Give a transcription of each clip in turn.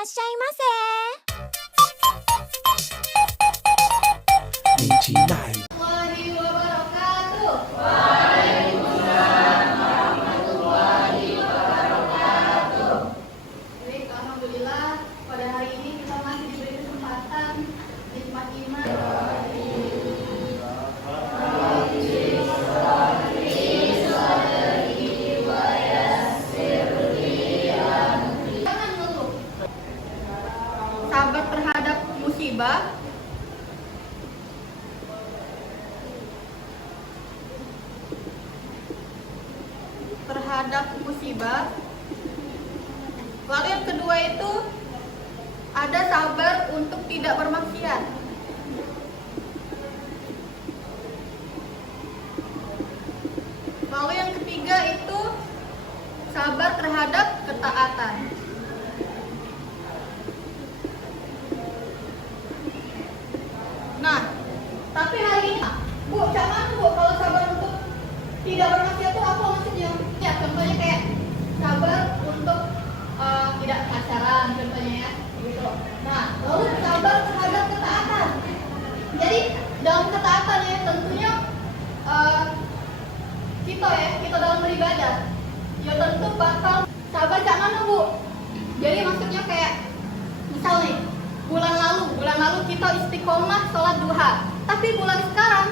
らっしゃいませ。Warahmatullahi wabarakatuh. Baik, alhamdulillah pada hari ini kita masih diberi kesempatan nikmat iman. Jangan ngeluh. Sabar terhadap musibah. Lalu yang kedua itu ada sabar untuk tidak bermaksiat. Lalu yang ketiga itu sabar terhadap ketaatan. Nah, tapi hari ini, Bu, jangan Bu, kalau sabar untuk tidak bermaksiat itu apa maksudnya? Ya, contohnya kayak sabar untuk tidak pacaran, contohnya ya, gitu. Nah, lalu sabar terhadap ketaatan. Jadi dalam ketaatan ya, tentunya kita dalam beribadah, ya tentu bakal sabar jangan nunggu. Jadi maksudnya kayak misal nih, bulan lalu kita istiqomah sholat duha, tapi bulan sekarang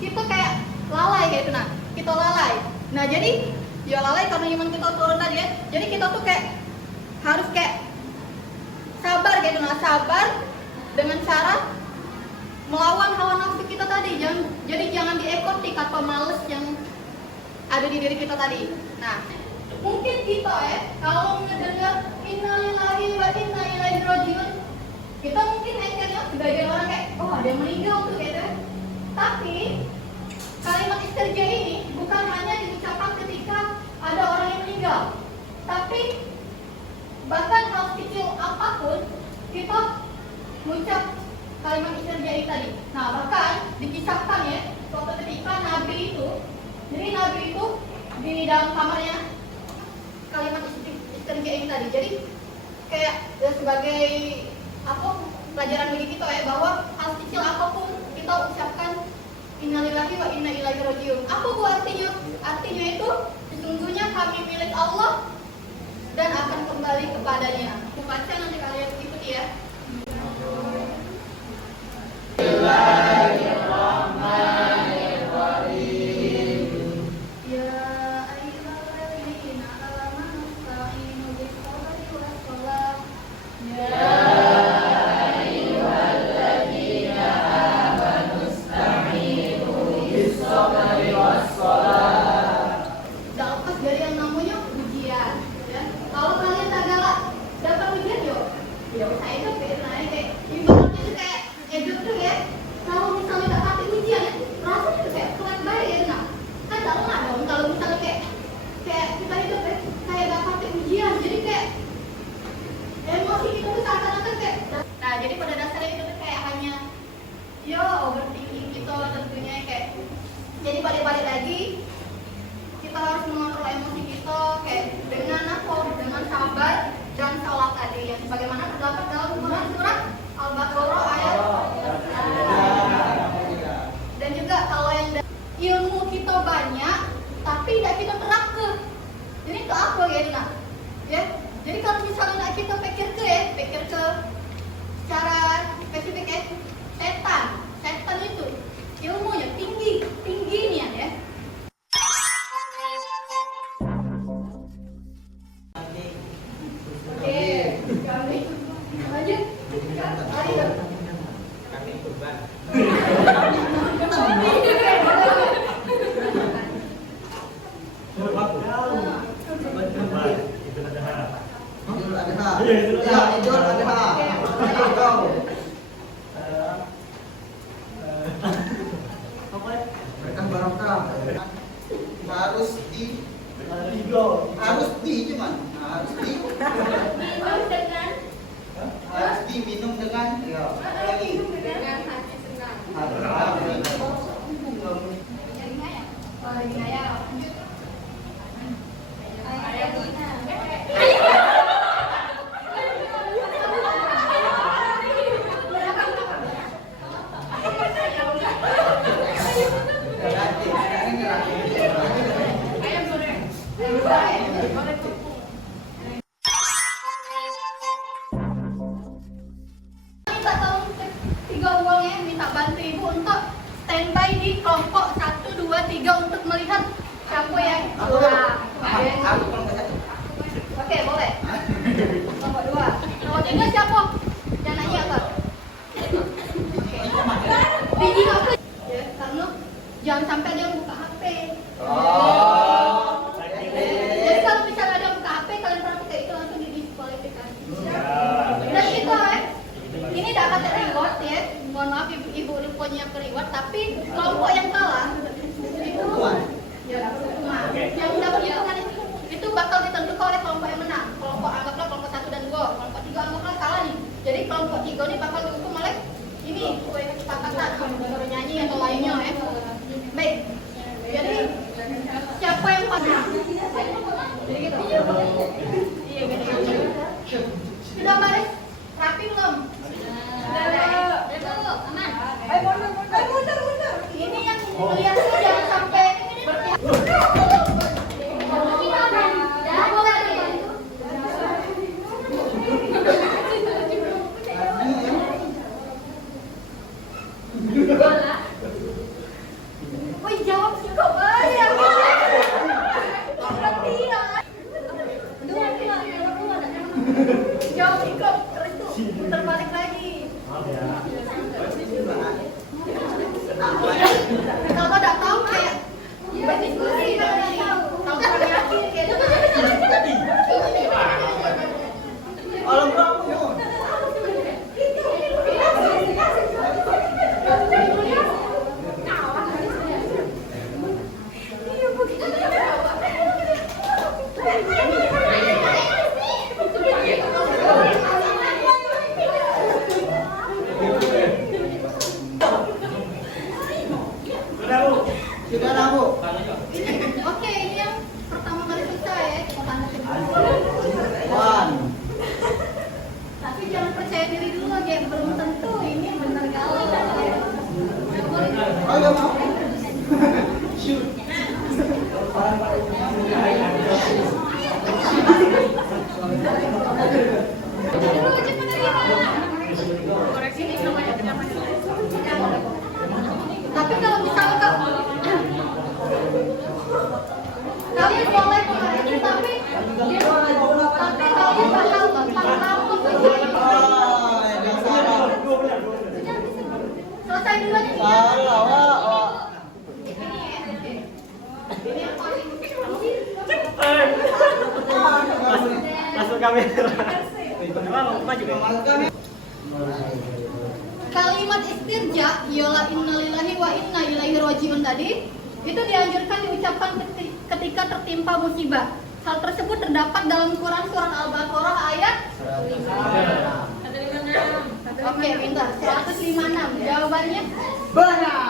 kita kayak lalai kayak itu, nah kita lalai. Nah jadi ya lalai karena iman kita turun tadi ya. Jadi kita tuh kayak harus kayak sabar gitu, nah sabar dengan cara melawan hawa nafsu kita tadi. Jadi jangan diikuti kata males yang ada di diri kita tadi. Nah mungkin kita ya kalau mendengar innalillahi wa inna ilaihi rajiun, kita mungkin akhirnya sebagian orang kayak oh ada yang meninggal tuh gitu. Tapi kalimat istirja ini bukan hanya diucapkan ketika ada orang yang meninggal, tapi bahkan hal kecil apapun kita mengucap kalimat istirja ini tadi. Nah bahkan dikisahkan ya suatu ketika Nabi itu di dalam kamarnya kalimat istirja ini tadi. Jadi kayak ya sebagai pelajaran bagi kita ya bahwa hal kecil apapun kita ucapkan innalillahi wa inna ilaihi rajiun. Apa bu artinya? Artinya itu sesungguhnya kami milik Allah dan akan kembali kepadanya. Aku baca nanti kalian ikuti ya. Jadi pada dasarnya itu kayak hanya overthinking gitu tentunya kayak. Jadi balik lagi kita harus mengontrol emosi kita kayak dengan sabar dan sholat tadi yang sebagaimana terdapat dalam surat Al-Baqarah ayat. Dan juga kalau yang ilmu kita banyak tapi tidak kita terapkan, jadi itu apa gitu nah ya. Jadi kalau misalnya kita pikir ke secara spesifik ya, setan itu ilmunya tingginya ya. Oke, kami lanjut. Ayo. Kami kurban. Harus diminum dengan lagi Dengan hati senang. minta bantu ibu untuk standby di kelompok 1, 2, 3 untuk melihat siapa yang Aku kelompok 1. Oke, boleh. Kelompok 2. Kelompok 3 siapa? Jangan nanya apa? Biji apa? Ya, karena jangan sampai dia buka HP. Oh. Jadi kalau misalnya ada buka HP, kalian praktek itu langsung didiskualifikasi. Dan itu ini dapat reward ya. Mohon maaf ibu punya reward, tapi kelompok yang kalah itu ya dapat hukuman. Yang dapat hukuman itu bakal ditentukan oleh kelompok yang menang. Kelompok anggaplah kelompok 1 dan 2, kelompok 3 anggaplah kalah nih. Jadi kelompok 3 ini bakal dihukum oleh ini kue kesepakatan, suruh nyanyi atau lainnya ya. Baik. Jadi siapa yang pasang? Jadi gitu. Iya benar. Sudah baris? Rapi belum? Aman. Ayo mundur. Ini yang melihat itu jangan sampai berpihak. Woi jawab sih kok bayar. Jawab sih kok terus tuh terbalik lagi. Kalau tidak tahu kayak berdiskusi kalau kurang yakin kayak Alam kamu. Sudah Bu. Oke, ini yang pertama kali susah ya. One. Tapi jangan percaya diri dulu, kayak belum tentu ini benar kali. Oh enggak mau. Shoot. Tapi kalau misalkan kalian boleh koreksi, tapi kalian bakal takut Jangan salah. selesai dulu nih. Salah, wah. Ini yang paling Masuk kamera. Emang maju ya? kalimat istirja ialah innalillahi wa inna ilaihi rajiun tadi itu dianjurkan diucapkan ketika tertimpa musibah. Hal tersebut terdapat dalam Quran surat Al-Baqarah ayat 156. Oke, pintar. 156. Jawabannya Benar.